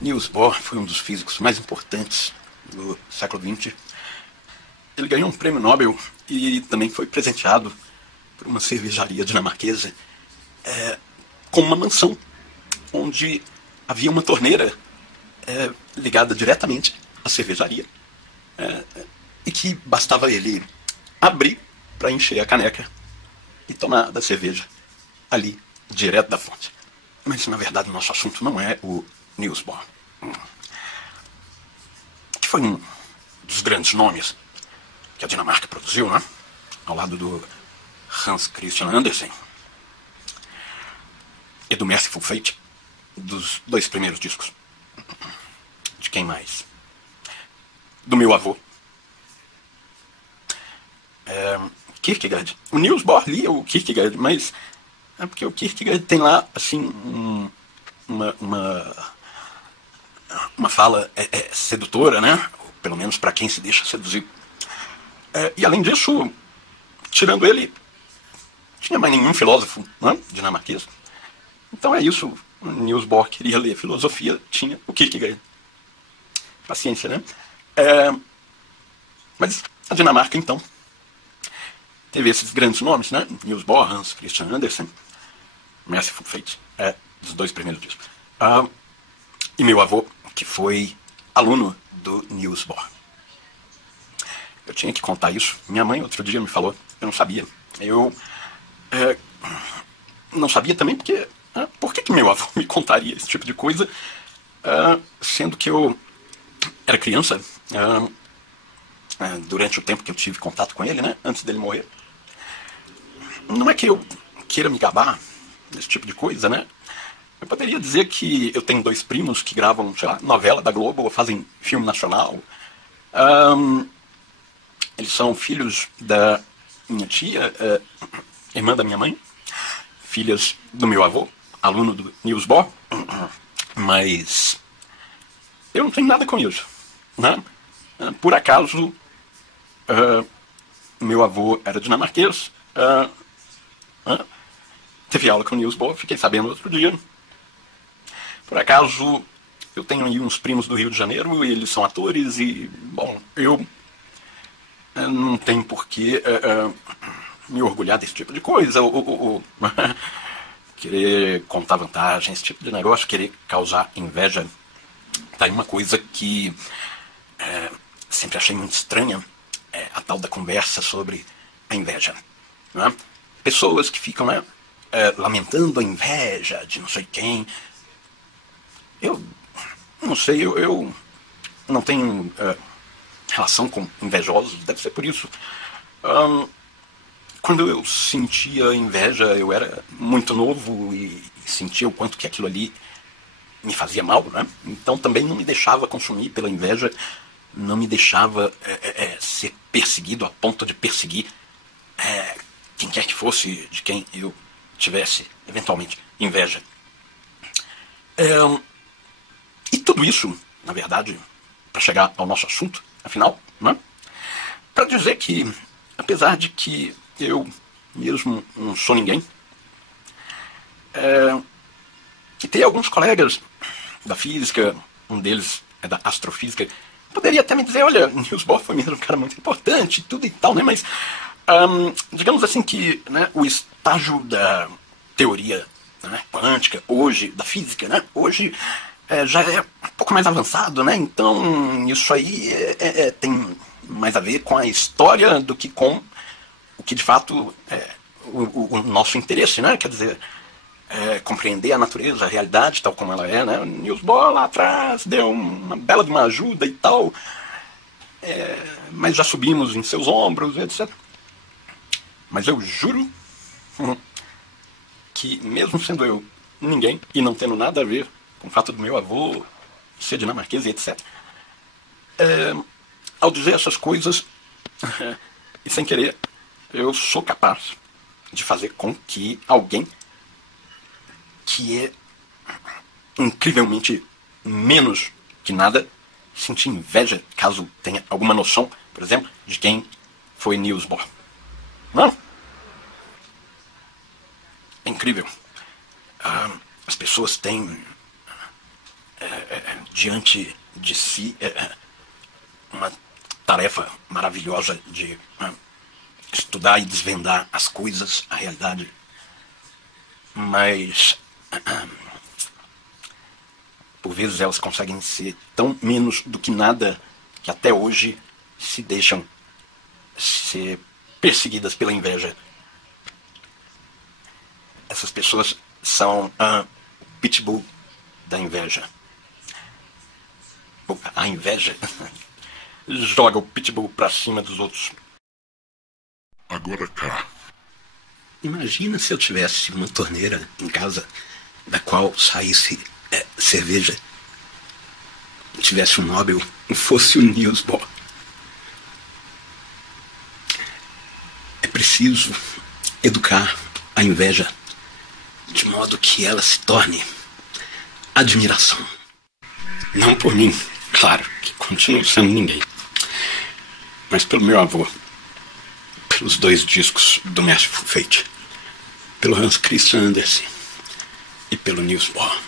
Niels Bohr foi um dos físicos mais importantes do século XX. Ele ganhou um prêmio Nobel e também foi presenteado por uma cervejaria dinamarquesa com uma mansão onde havia uma torneira ligada diretamente à cervejaria e que bastava ele abrir para encher a caneca e tomar da cerveja ali, direto da fonte. Mas, na verdade, o nosso assunto não é o Niels Bohr, que foi um dos grandes nomes que a Dinamarca produziu, né? Ao lado do Hans Christian Andersen e do Merciful Fate, dos dois primeiros discos. De quem mais? Do meu avô. Kierkegaard. O Niels Bohr lia o Kierkegaard, mas é porque o Kierkegaard tem lá, assim, uma fala sedutora, né? Pelo menos para quem se deixa seduzir. E além disso, tirando ele, não tinha mais nenhum filósofo, né, dinamarquês. Então é isso. O Niels Bohr queria ler filosofia, tinha o Kierkegaard. Paciência, né? Mas a Dinamarca, então, teve esses grandes nomes, né? Niels Bohr, Hans Christian Andersen, Merciful Fate, dos dois primeiros discos. E meu avô, que foi aluno do Niels Bohr. Eu tinha que contar isso. Minha mãe outro dia me falou, eu não sabia. Eu não sabia também porque... por que meu avô me contaria esse tipo de coisa, sendo que eu era criança, durante o tempo que eu tive contato com ele, né, antes dele morrer. Não é que eu queira me gabar desse tipo de coisa, né? Eu poderia dizer que eu tenho dois primos que gravam, sei lá, novela da Globo ou fazem filme nacional. Eles são filhos da minha tia, irmã da minha mãe, filhas do meu avô, aluno do Niels Bohr, mas eu não tenho nada com isso, né? Por acaso, meu avô era dinamarquês, teve aula com o Niels Bohr, fiquei sabendo outro dia. Por acaso, eu tenho aí uns primos do Rio de Janeiro, e eles são atores, e, bom, eu não tenho por que me orgulhar desse tipo de coisa, ou querer contar vantagem, esse tipo de negócio, querer causar inveja. Tá aí uma coisa que sempre achei muito estranha, a tal da conversa sobre a inveja, né? Pessoas que ficam, né, lamentando a inveja de não sei quem. Eu não sei, eu não tenho relação com invejosos, deve ser por isso. Quando eu sentia inveja, eu era muito novo e sentia o quanto que aquilo ali me fazia mal, né? Então também não me deixava consumir pela inveja, não me deixava ser perseguido a ponto de perseguir quem quer que fosse de quem eu tivesse eventualmente inveja. E tudo isso, na verdade, para chegar ao nosso assunto, afinal, né? Para dizer que, apesar de que eu mesmo não sou ninguém, e tem alguns colegas da física, um deles é da astrofísica, poderia até me dizer, olha, Niels Bohr foi mesmo um cara muito importante, tudo e tal, né? Mas digamos assim que, né, o estágio da teoria, né, quântica, hoje, da física, né, hoje já é um pouco mais avançado, né? Então isso aí tem mais a ver com a história do que com o que de fato é o nosso interesse, né? Quer dizer, compreender a natureza, a realidade tal como ela é, né? O Niels Bohr lá atrás deu uma bela de uma ajuda e tal, mas já subimos em seus ombros, etc. Mas eu juro que mesmo sendo eu ninguém e não tendo nada a ver com o fato do meu avô ser dinamarquês e etc., ao dizer essas coisas e sem querer, eu sou capaz de fazer com que alguém que é incrivelmente menos que nada sentir inveja, caso tenha alguma noção, por exemplo, de quem foi Niels Bohr. Não? É incrível. As pessoas têm diante de si uma tarefa maravilhosa de estudar e desvendar as coisas, a realidade. Mas por vezes elas conseguem ser tão menos do que nada que até hoje se deixam ser perseguidas pela inveja. Essas pessoas são o pitbull da inveja. A inveja joga o pitbull pra cima dos outros. Agora cá. Imagina se eu tivesse uma torneira em casa da qual saísse cerveja, tivesse um Nobel, fosse o Niels Bohr. É preciso educar a inveja de modo que ela se torne admiração. Não por mim, claro, que continuo sendo ninguém, mas pelo meu avô, pelos 2 discos do Mercyful Fate, pelo Hans Christian Andersen e pelo Niels Bohr.